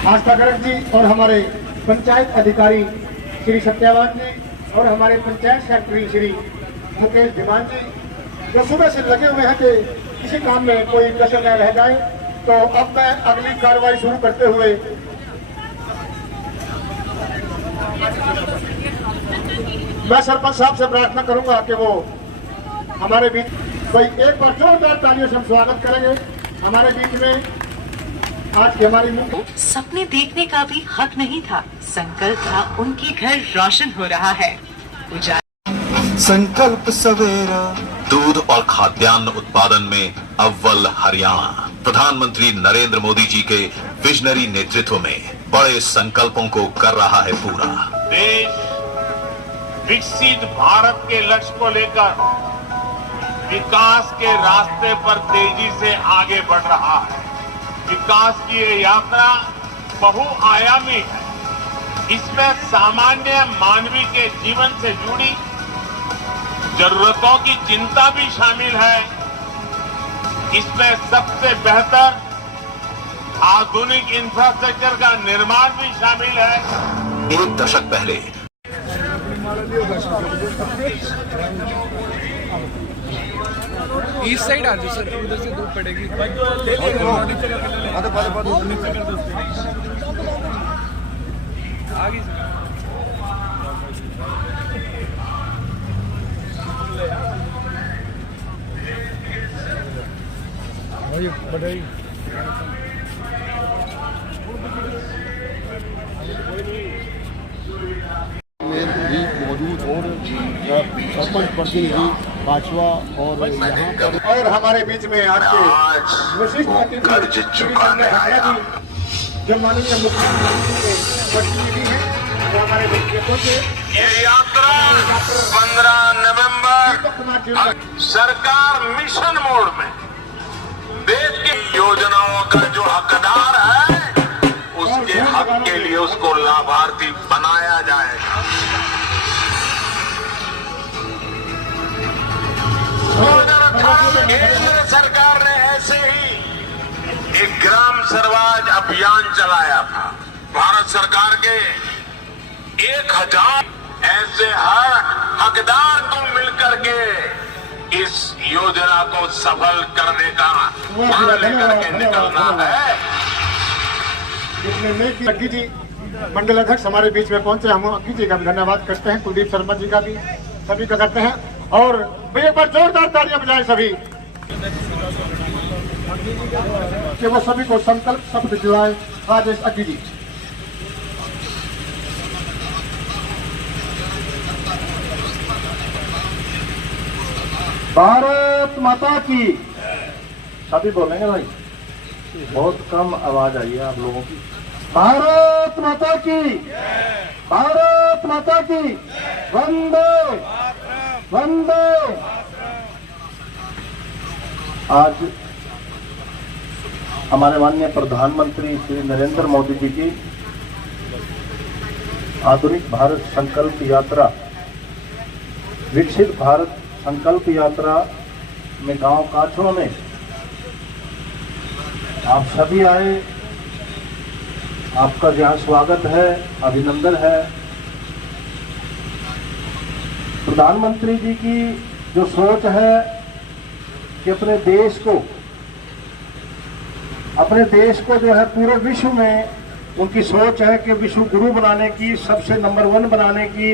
आस्था गर्ग जी और हमारे पंचायत अधिकारी श्री सत्यावान जी और हमारे पंचायत सेक्रेटरी श्री मुकेश धीमान जी, जो सुबह से लगे हुए हैं कि किसी काम में कोई कसर न रह जाए। तो अब मैं अगली कार्रवाई शुरू करते हुए मैं सरपंच साहब से प्रार्थना करूंगा कि वो हमारे बीच भाई एक बार जोरदार तालियों से हम स्वागत करेंगे हमारे बीच में आज की हमारी मुख्य। सपने देखने का भी हक नहीं था, संकल्प था उनके घर रोशन हो रहा है। संकल्प सवेरा। दूध और खाद्यान्न उत्पादन में अव्वल हरियाणा। प्रधानमंत्री नरेंद्र मोदी जी के विजनरी नेतृत्व में बड़े संकल्पों को कर रहा है पूरा। देश विकसित भारत के लक्ष्य को लेकर विकास के रास्ते पर तेजी से आगे बढ़ रहा है। विकास की ये यात्रा बहुआयामी है। इसमें सामान्य मानवी के जीवन से जुड़ी जरूरतों की चिंता भी शामिल है। इसमें सबसे बेहतर आधुनिक इंफ्रास्ट्रक्चर का निर्माण भी शामिल है। एक दशक पहले इस साइड आ जाओ सर, उधर से धूप पड़ेगी। आगे बढ़ाई में भी मौजूद और सरपंच प्रतिनिधि बाजवा और यहाँ पर और हमारे बीच में आज के विशिष्ट अतिथि श्री संजय हरियाणा जी जो माननीय मुख्यमंत्री के प्रतिनिधि हैं वो हमारे बीच में पहुंचे। ये यात्रा 15 नवंबर सरकार मिशन मोड में देश की योजनाओं का जो हकदार है उसके हक के लिए उसको लाभार्थी बनाया जाएगा। केंद्र सरकार ने ऐसे ही एक ग्राम स्वराज अभियान चलाया था। भारत सरकार के 1000 ऐसे हर हकदार को मिलकर के इस योजना को सफल करने का ध्यान लेकर के निकलना है। अक्की जी मंडल अध्यक्ष हमारे बीच में पहुंचे, हम अक्की जी का भी धन्यवाद करते हैं, कुलदीप शर्मा जी का भी, सभी का करते हैं। और एक बार जोरदार तालियां बजाएं सभी कि वो सभी को संकल्प शब्द दिलाए। राजेश अक्की जी। भारत माता की, सभी बोलेंगे भाई, बहुत कम आवाज आई है आप लोगों की। भारत माता की, भारत माता की, वंदे वंदे। आज हमारे माननीय प्रधानमंत्री श्री नरेंद्र मोदी जी की आधुनिक भारत संकल्प यात्रा, विकसित भारत संकल्प यात्रा में गांव काछड़ों में आप सभी आए, आपका यहाँ स्वागत है, अभिनंदन है। प्रधानमंत्री जी की जो सोच है कि अपने देश को जो है पूरे विश्व में उनकी सोच है कि विश्व गुरु बनाने की, सबसे नंबर 1 बनाने की,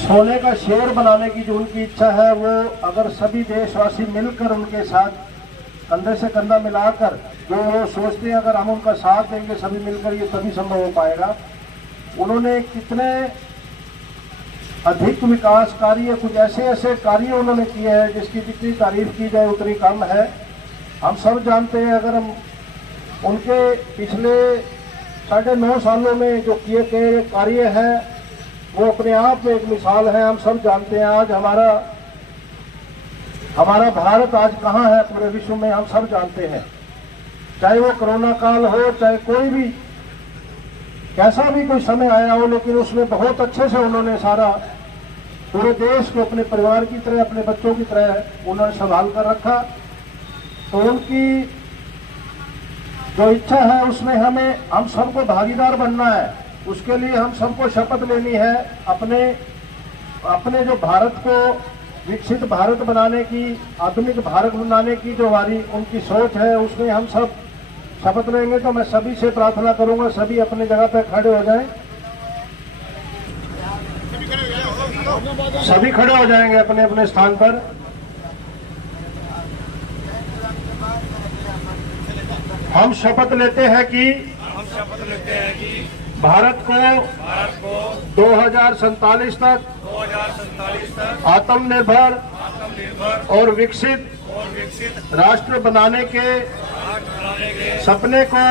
सोने का शेर बनाने की जो उनकी इच्छा है, वो अगर सभी देशवासी मिलकर उनके साथ कंधे से कंधा मिलाकर जो वो सोचते हैं, अगर हम उनका साथ देंगे सभी मिलकर, ये तभी संभव हो पाएगा। उन्होंने कितने अधिक विकास कार्य, कुछ ऐसे कार्य उन्होंने किए हैं जिसकी जितनी तारीफ की जाए उतनी कम है। हम सब जानते हैं, अगर हम उनके पिछले 9.5 सालों में जो किए गए कार्य हैं वो अपने आप में एक मिसाल है। हम सब जानते हैं आज हमारा भारत आज कहाँ है पूरे विश्व में, हम सब जानते हैं। चाहे वो कोरोना काल हो, चाहे कोई भी कैसा भी कोई समय आया हो, लेकिन उसमें बहुत अच्छे से उन्होंने सारा पूरे देश को अपने परिवार की तरह, अपने बच्चों की तरह उन्होंने संभाल कर रखा। तो उनकी जो इच्छा है उसमें हम सबको भागीदार बनना है। उसके लिए हम सबको शपथ लेनी है। अपने जो भारत को विकसित भारत बनाने की, आधुनिक भारत बनाने की जो हमारी उनकी सोच है, उसमें हम सब शपथ लेंगे। तो मैं सभी से प्रार्थना करूंगा, सभी अपनी जगह पर खड़े हो जाएं। सभी खड़े हो जाएंगे अपने अपने स्थान पर। हम शपथ लेते हैं कि भारत को 2047 तक आत्मनिर्भर और विकसित राष्ट्र बनाने के सपने को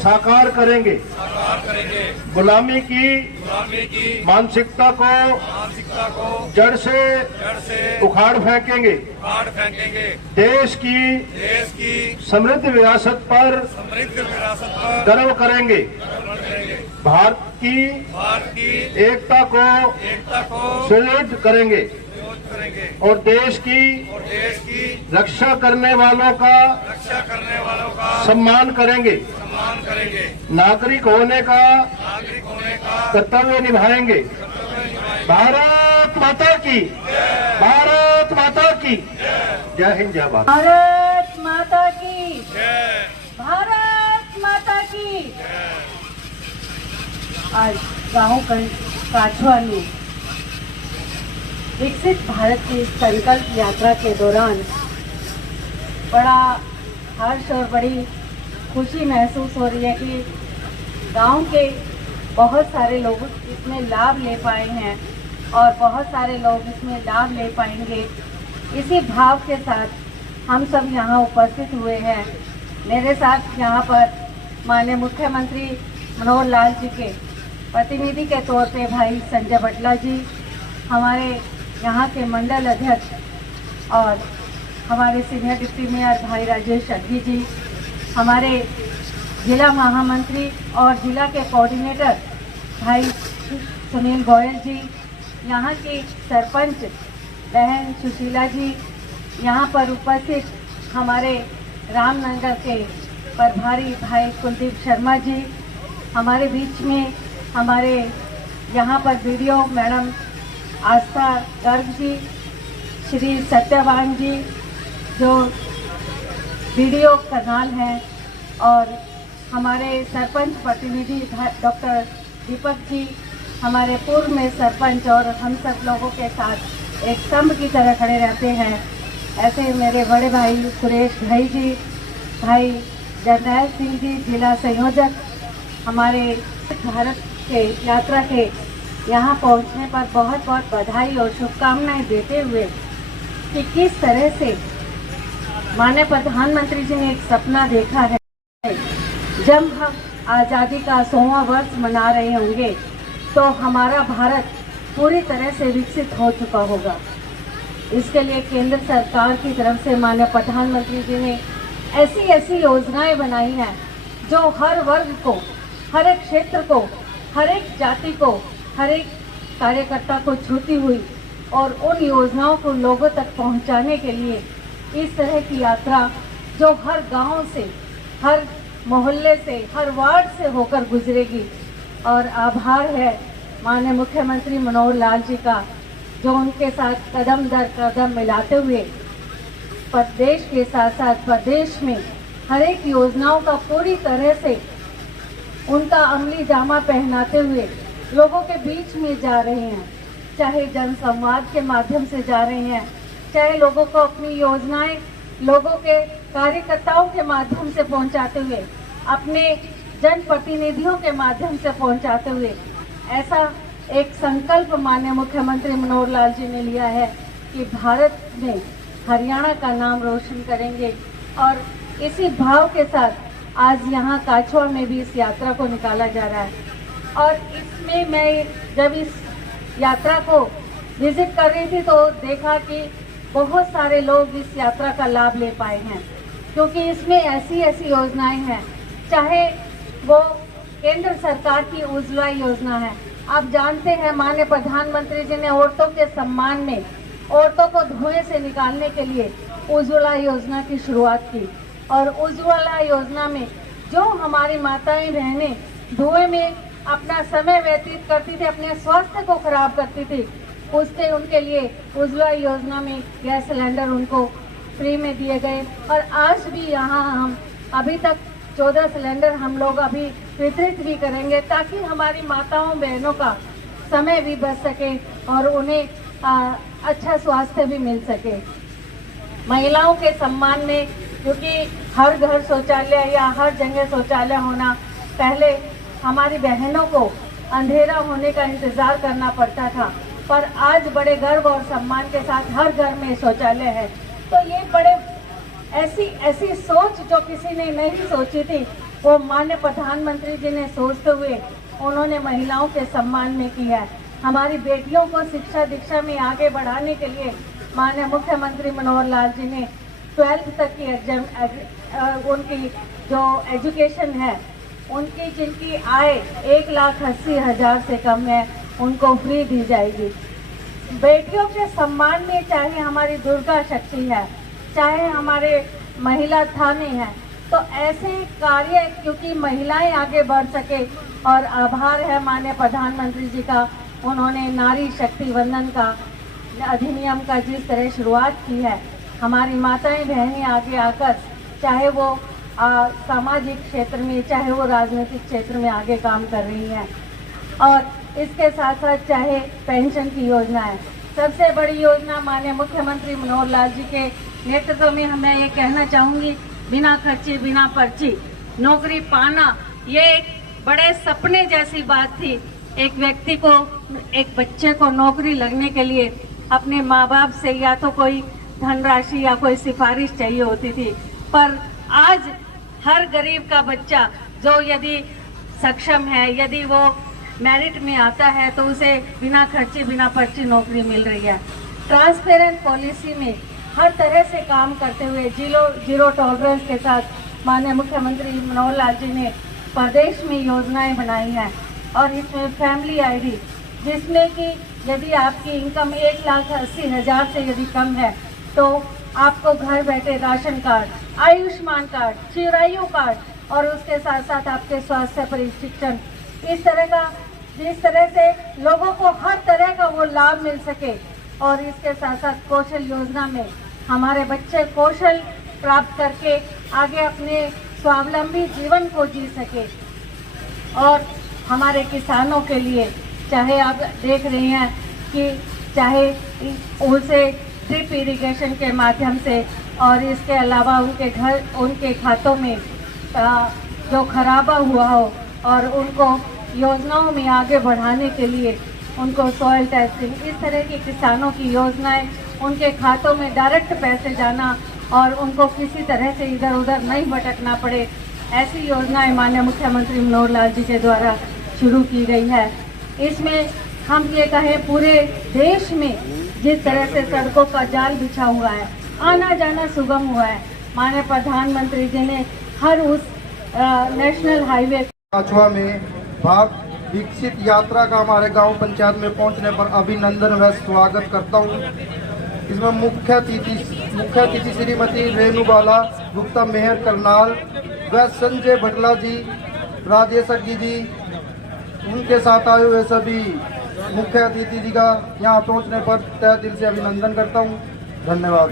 साकार करेंगे। गुलामी की मानसिकता को जड़ से उखाड़ फेंकेंगे। देश की समृद्ध विरासत पर गर्व करेंगे। भारत की एकता को सुदृढ़ करेंगे और देश की रक्षा करने वालों का सम्मान करेंगे। नागरिक होने का कर्तव्य निभाएंगे। भारत माता की, भारत माता की जय हिंद, जय भारत। भारत माता की, भारत माता की। आज गांव काछवा में विकसित भारत की संकल्प यात्रा के दौरान बड़ा हर्ष और बड़ी खुशी महसूस हो रही है कि गांव के बहुत सारे लोग इसमें लाभ ले पाए हैं और बहुत सारे लोग इसमें लाभ ले पाएंगे। इसी भाव के साथ हम सब यहाँ उपस्थित हुए हैं। मेरे साथ यहाँ पर माननीय मुख्यमंत्री मनोहर लाल जी के प्रतिनिधि के तौर पे भाई संजय बटला जी, हमारे यहाँ के मंडल अध्यक्ष और हमारे सीनियर डिप्टी मेयर भाई राजेश अग्गी जी, हमारे जिला महामंत्री और जिला के कोऑर्डिनेटर भाई सुनील गोयल जी, यहाँ की सरपंच बहन सुशीला जी, यहाँ पर उपस्थित हमारे रामनगर के प्रभारी भाई कुलदीप शर्मा जी, हमारे बीच में हमारे यहाँ पर वीडियो मैडम आस्था गर्ग जी, श्री सत्यवान जी जो वीडियो करनाल हैं, और हमारे सरपंच प्रतिनिधि डॉक्टर दीपक जी, हमारे पूर्व में सरपंच और हम सब लोगों के साथ एक स्तंभ की तरह खड़े रहते हैं। ऐसे मेरे बड़े भाई सुरेश भाई जी, भाई जरनैल सिंह जी जिला संयोजक, हमारे भारत के यात्रा के यहाँ पहुँचने पर बहुत बहुत बधाई और शुभकामनाएं देते हुए कि किस तरह से माननीय प्रधानमंत्री जी ने एक सपना देखा है, जब हम आज़ादी का 100वां वर्ष मना रहे होंगे तो हमारा भारत पूरी तरह से विकसित हो चुका होगा। इसके लिए केंद्र सरकार की तरफ से माननीय प्रधानमंत्री जी ने ऐसी ऐसी योजनाएं बनाई हैं जो हर वर्ग को, हर एक क्षेत्र को, हर एक जाति को, हर एक कार्यकर्ता को छूती हुई, और उन योजनाओं को लोगों तक पहुंचाने के लिए इस तरह की यात्रा जो हर गांव से, हर मोहल्ले से, हर वार्ड से होकर गुजरेगी। और आभार है माननीय मुख्यमंत्री मनोहर लाल जी का, जो उनके साथ कदम दर कदम मिलाते हुए प्रदेश के साथ साथ प्रदेश में हर एक योजनाओं का पूरी तरह से उनका अमली जामा पहनाते हुए लोगों के बीच में जा रहे हैं। चाहे जनसंवाद के माध्यम से जा रहे हैं, चाहे लोगों को अपनी योजनाएं लोगों के कार्यकर्ताओं के माध्यम से पहुंचाते हुए, अपने जनप्रतिनिधियों के माध्यम से पहुंचाते हुए, ऐसा एक संकल्प माननीय मुख्यमंत्री मनोहर लाल जी ने लिया है कि भारत में हरियाणा का नाम रोशन करेंगे। और इसी भाव के साथ आज यहाँ काछवा में भी इस यात्रा को निकाला जा रहा है। और इसमें मैं जब इस यात्रा को विजिट कर रही थी तो देखा कि बहुत सारे लोग इस यात्रा का लाभ ले पाए हैं, क्योंकि इसमें ऐसी ऐसी योजनाएं हैं, चाहे वो केंद्र सरकार की उज्ज्वला योजना है। आप जानते हैं माननीय प्रधानमंत्री जी ने औरतों के सम्मान में औरतों को धुएं से निकालने के लिए उज्ज्वला योजना की शुरुआत की, और उज्ज्वला योजना में जो हमारी माताएं बहनें धुएं में अपना समय व्यतीत करती थी, अपने स्वास्थ्य को खराब करती थी, उससे उनके लिए उज्ज्वला योजना में गैस सिलेंडर उनको फ्री में दिए गए। और आज भी यहाँ हम अभी तक 14 सिलेंडर हम लोग अभी वितरित भी करेंगे ताकि हमारी माताओं बहनों का समय भी बच सके और उन्हें अच्छा स्वास्थ्य भी मिल सके। महिलाओं के सम्मान में, क्योंकि हर घर शौचालय या हर जगह शौचालय होना, पहले हमारी बहनों को अंधेरा होने का इंतजार करना पड़ता था, पर आज बड़े गर्व और सम्मान के साथ हर घर में शौचालय है। तो ये बड़े ऐसी सोच जो किसी ने नहीं सोची थी, वो माननीय प्रधानमंत्री जी ने सोचते हुए उन्होंने महिलाओं के सम्मान में किया है। हमारी बेटियों को शिक्षा दीक्षा में आगे बढ़ाने के लिए माननीय मुख्यमंत्री मनोहर लाल जी ने 12th तक की एग्जाम उनकी जो एजुकेशन है, उनकी जिनकी आय 1,80,000 से कम है, उनको फ्री दी जाएगी। बेटियों के सम्मान में चाहे हमारी दुर्गा शक्ति है, चाहे हमारे महिला थाने हैं, तो ऐसे कार्य क्योंकि महिलाएं आगे बढ़ सके, और आभार है माननीय प्रधानमंत्री जी का, उन्होंने नारी शक्ति वंदन का अधिनियम का जिस तरह शुरुआत की है, हमारी माताएं बहनें आगे आकर चाहे वो सामाजिक क्षेत्र में, चाहे वो राजनीतिक क्षेत्र में आगे काम कर रही हैं। और इसके साथ साथ चाहे पेंशन की योजना है, सबसे बड़ी योजना माननीय मुख्यमंत्री मनोहर लाल जी के नेतृत्व में मैं ये कहना चाहूँगी, बिना खर्चे बिना पर्ची नौकरी पाना, ये एक बड़े सपने जैसी बात थी। एक व्यक्ति को, एक बच्चे को नौकरी लगने के लिए अपने माँ बाप से या तो कोई धनराशि या कोई सिफारिश चाहिए होती थी, पर आज हर गरीब का बच्चा जो यदि सक्षम है, यदि वो मेरिट में आता है, तो उसे बिना खर्चे बिना पर्ची नौकरी मिल रही है। ट्रांसपेरेंट पॉलिसी में हर तरह से काम करते हुए जीरो टॉलरेंस के साथ माननीय मुख्यमंत्री मनोहर लाल जी ने प्रदेश में योजनाएं बनाई हैं, और इसमें फैमिली आईडी, जिसमें कि यदि आपकी इनकम 1,80,000 से यदि कम है, तो आपको घर बैठे ration card, Ayushman card, Chirayu card, और उसके साथ साथ आपके स्वास्थ्य प्रशिक्षण, इस तरह का, जिस तरह से लोगों को हर तरह का वो लाभ मिल सके। और इसके साथ साथ कौशल योजना में हमारे बच्चे कौशल प्राप्त करके आगे अपने स्वावलंबी जीवन को जी सके। और हमारे किसानों के लिए, चाहे आप देख रहे हैं कि चाहे उसे ड्रिप इरिगेशन के माध्यम से, और इसके अलावा उनके खातों में जो खराबा हुआ हो, और उनको योजनाओं में आगे बढ़ाने के लिए उनको सॉइल टेस्टिंग, इस तरह की किसानों की योजनाएं, उनके खातों में डायरेक्ट पैसे जाना और उनको किसी तरह से इधर उधर नहीं भटकना पड़े, ऐसी योजनाएं माननीय मुख्यमंत्री मनोहर लाल जी के द्वारा शुरू की गई है। इसमें हम ये कहें, पूरे देश में जिस तरह से सड़कों का जाल बिछा हुआ है, आना जाना सुगम हुआ है, माननीय प्रधानमंत्री जी ने हर उस नेशनल हाईवे कछुआ में भाग विकसित यात्रा का हमारे गांव पंचायत में पहुंचने पर अभिनंदन व स्वागत करता हूं। इसमें मुख्य अतिथि श्रीमती रेणुबाला गुप्ता, मेयर करनाल, व संजय भटला जी, राजेश जी, उनके साथ आए हुए सभी मुख्य अतिथि जी का यहाँ पहुँचने पर तहे दिल से अभिनंदन करता हूँ। धन्यवाद।